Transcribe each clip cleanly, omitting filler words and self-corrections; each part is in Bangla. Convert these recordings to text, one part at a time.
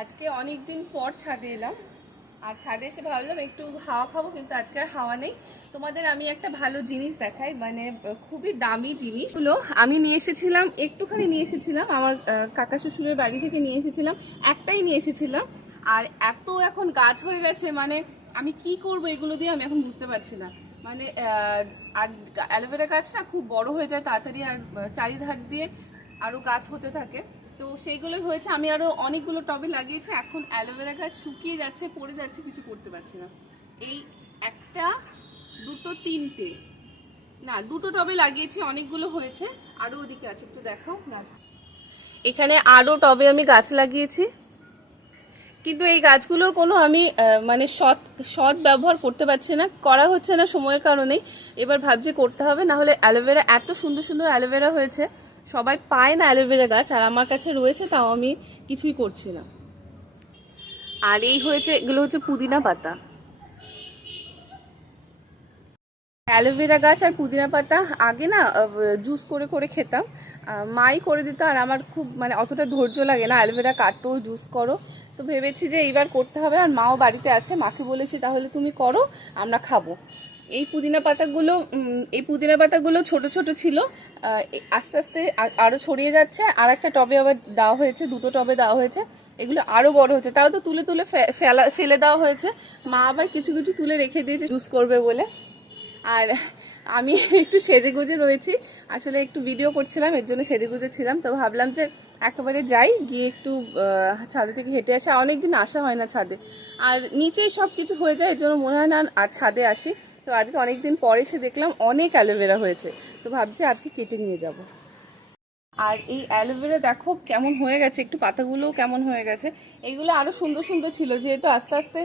আজকে অনেক দিন পর ছাদে এলাম, আর ছাদে এসে ভাবলাম একটু হাওয়া খাবো, কিন্তু আজকে আর হাওয়া নেই। তোমাদের আমি একটা ভালো জিনিস দেখাই, মানে খুবই দামি জিনিস হলো। আমি নিয়ে এসেছিলাম, একটুখানি নিয়ে এসেছিলাম আমার কাকা শ্বশুরের বাড়ি থেকে নিয়ে এসেছিলাম, একটাই নিয়ে এসেছিলাম। আর এত এখন গাছ হয়ে গেছে, মানে আমি কি করব এগুলো দিয়ে আমি এখন বুঝতে পারছি না। মানে আর অ্যালোভেরা গাছটা খুব বড় হয়ে যায় তাড়াতাড়ি, আর চারিধার দিয়ে আরও গাছ হতে থাকে। তো সেইগুলোই হয়েছে, আমি আরও অনেকগুলো টবে লাগিয়েছি। এখন অ্যালোভেরা গাছ শুকিয়ে যাচ্ছে, পড়ে যাচ্ছে, কিছু করতে পারছি না। এই একটা, দুটো, তিনটে, না দুটো টবে লাগিয়েছি, অনেকগুলো হয়েছে। আরও ওদিকে আছে, একটু দেখাও গাছ। এখানে আরও টবে আমি গাছ লাগিয়েছি, কিন্তু এই গাছগুলোর কোনো আমি মানে সৎ ব্যবহার করতে পারছি না, করা হচ্ছে না সময়ের কারণেই। এবার ভাবছি করতে হবে, না হলে অ্যালোভেরা এত সুন্দর সুন্দর অ্যালোভেরা হয়েছে, সবাই পায় না অ্যালোভেরা গাছ, আর আমার কাছে রয়েছে, তাও আমি কিছুই করছি না। আর এই হয়েছে, এগুলো হচ্ছে পুদিনা পাতা। অ্যালোভেরা গাছ আর পুদিনা পাতা আগে না জুস করে করে খেতাম, মাই করে দিত, আর আমার খুব মানে অতটা ধৈর্য লাগে না, অ্যালোভেরা কাটো জুস করো। তো ভেবেছি যে এইবার করতে হবে, আর মাও বাড়িতে আছে, মাকে বলেছি তাহলে তুমি করো, আমরা খাবো। এই পুদিনা পাতাগুলো ছোট ছোট ছিল, আস্তে আস্তে আরও ছড়িয়ে যাচ্ছে। আর একটা টবে আবার দেওয়া হয়েছে, দুটো টবে দেওয়া হয়েছে, এগুলো আরও বড় হচ্ছে। তাও তো তুলে তুলে ফেলে দেওয়া হয়েছে, মা আবার কিছু কিছু তুলে রেখে দিয়েছে জুস করবে বলে। আর আমি একটু সেজেগুজে রয়েছি, আসলে একটু ভিডিও করছিলাম, এর জন্য সেজেগুজে ছিলাম। তো ভাবলাম যে একেবারে যাই, গিয়ে একটু ছাদে থেকে হেঁটে আসা, অনেকদিন আসা হয় না ছাদে, আর নিচেই সব কিছু হয়ে যায়, এর জন্য মনে হয় না আর ছাদে আসি। তো আজকে অনেকদিন পরে এসে দেখলাম অনেক অ্যালোভেরা হয়েছে, তো ভাবছি আজকে কেটে নিয়ে যাব। আর এই অ্যালোভেরা দেখো কেমন হয়ে গেছে, একটু পাতাগুলোও কেমন হয়ে গেছে। এগুলো আরও সুন্দর সুন্দর ছিল, যেহেতু আস্তে আস্তে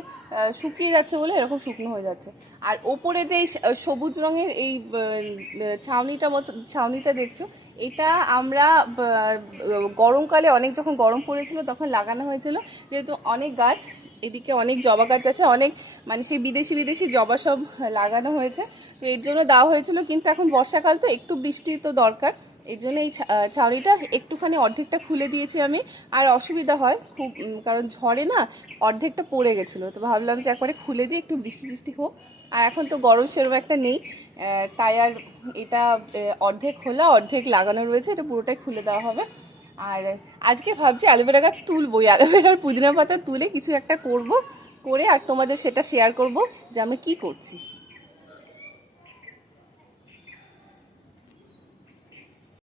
শুকিয়ে যাচ্ছে বলে এরকম শুকনো হয়ে যাচ্ছে। আর ওপরে যে এই সবুজ রঙের এই ছাউনিটা দেখছো, এটা আমরা গরমকালে অনেক যখন গরম পড়েছিল তখন লাগানো হয়েছিল, যেহেতু অনেক গাছ, এদিকে অনেক জবা গাছ আছে, অনেক মানে সেই বিদেশি বিদেশি জবা সব লাগানো হয়েছে, তো এর জন্য দেওয়া হয়েছিল। কিন্তু এখন বর্ষাকাল তো একটু বৃষ্টি তো দরকার, এই জন্য এই ছাউনিটা একটুখানি অর্ধেকটা খুলে দিয়েছি আমি। আর অসুবিধা হয় খুব, কারণ ঝড়ে না অর্ধেকটা পড়ে গেছিলো, তো ভাবলাম যে একবারে খুলে দিয়ে একটু বৃষ্টি বৃষ্টি হোক। আর এখন তো গরম সেরকম একটা নেই, তাই আর এটা অর্ধেক খোলা অর্ধেক লাগানো রয়েছে, এটা পুরোটাই খুলে দেওয়া হবে। আর আজকে ভাবছি অ্যালোভেরা গাছ তুলবই, অ্যালোভেরার পুদিনা পাতা তুলে কিছু একটা করব, করে আর তোমাদের সেটা শেয়ার করব যে আমরা কি করছি।